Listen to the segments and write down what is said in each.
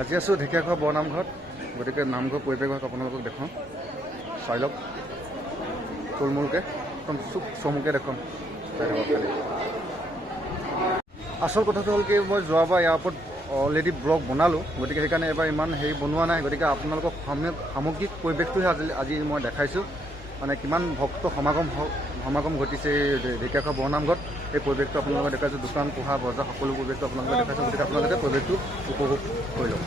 আজি আছোঁ ঢেকীয়াখোৱা বৰনামঘৰত। গতিকে নামঘৰ পৰিৱেশ আপোনালোকক দেখাওঁ, চাই লওক। থুলমূলকৈ একদম চমুকৈ দেখুৱাম। আচল কথাটো হ'ল কি, মই যোৱাবাৰ ইয়াৰ ওপৰত অলৰেডি ব্লগ বনালোঁ, গতিকে সেইকাৰণে এবাৰ ইমান হেৰি বনোৱা নাই। গতিকে আপোনালোকক সামগ্ৰিক পৰিৱেশটোহে আজি মই দেখাইছোঁ। মানে কিমান ভক্ত সমাগম ঘটিছে ঢেকীয়াখোৱা বৰনামঘৰত, এই পৰিৱেশটো আপোনালোকে দেখাইছোঁ। দোকান পোহাৰ বজাৰ সকলো পৰিৱেশটো আপোনালোকে দেখাইছোঁ। গতিকে আপোনালোকে পৰিৱেশটো উপভোগ কৰি লওক।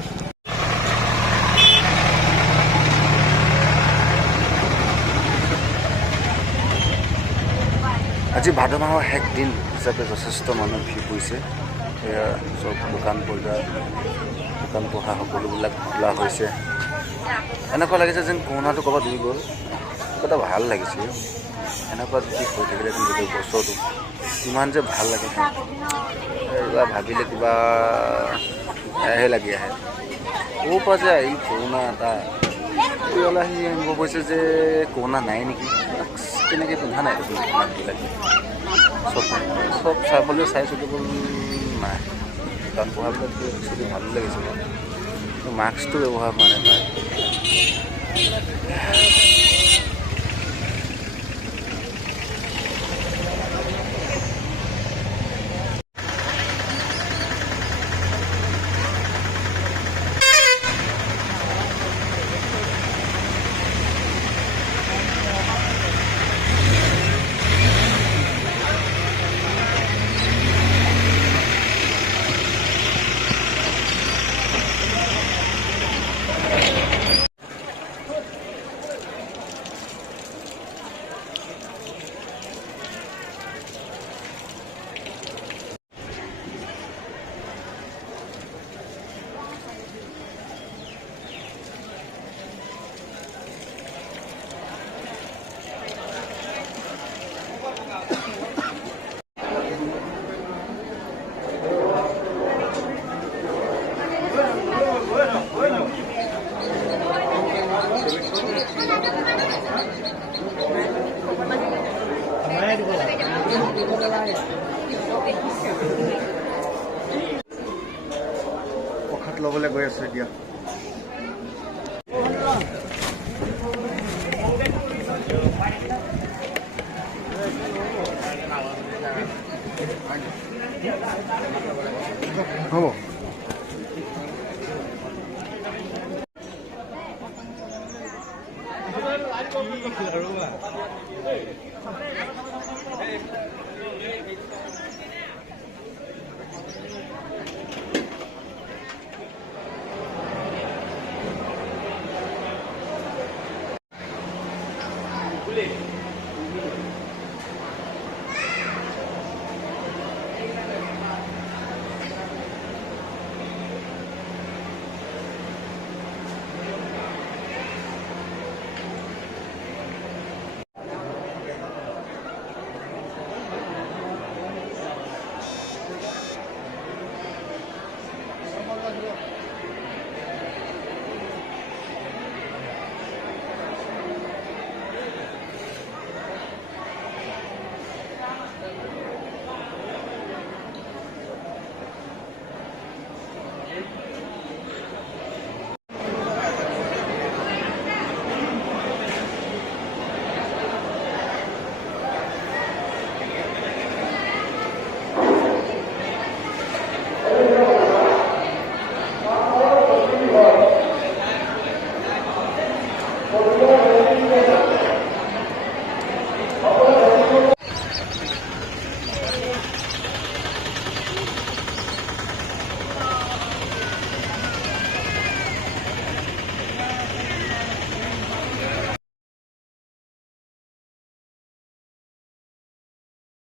আজি ভাদ মাহৰ শেষ দিন হিচাপে যথেষ্ট মানুহ ভিৰ পৰিছে। এয়া চব দোকান পোহাৰ সকলোবিলাক খোলা হৈছে। এনেকুৱা লাগিছে যেন কৰোণাটো ক'ৰবাত দুই গ'ল। কিবা এটা ভাল লাগিছে। এনেকুৱা যদি হৈ থাকিলে গোটেই বছৰটো ইমান যে ভাল লাগে, এইবাৰ ভাবিলে কিবা বেয়াহে লাগি আহে। ক'ৰ পৰা যে এই কৰোণা এটা আহি আনিব কৈছে যে কৰোণা নাই নেকি, তেনেকৈ পিন্ধা নাই মানুহবিলাকে। চব চাবলৈ চাইছোঁ, কেৱল নাই। দোকান পোহাবিলাক একচুৱেলি ভালো লাগিছে, মাস্কটো ব্যৱহাৰ কৰা নাই। প্ৰসাদ ল'বলৈ গৈ আছোঁ এতিয়া। হ'ব Boleh.